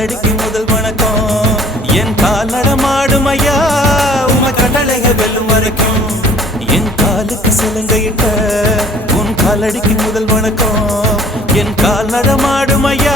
காலடிக்கு முதல் வணக்கம் என் கால் நடமாடும் ஐயா உம கட்டளைக வெல்லும் வரைக்கும் என் காலுக்கு சிலங்கையிட்ட உன் காலடிக்கு முதல் வணக்கம் என் கால் நடமாடும் ஐயா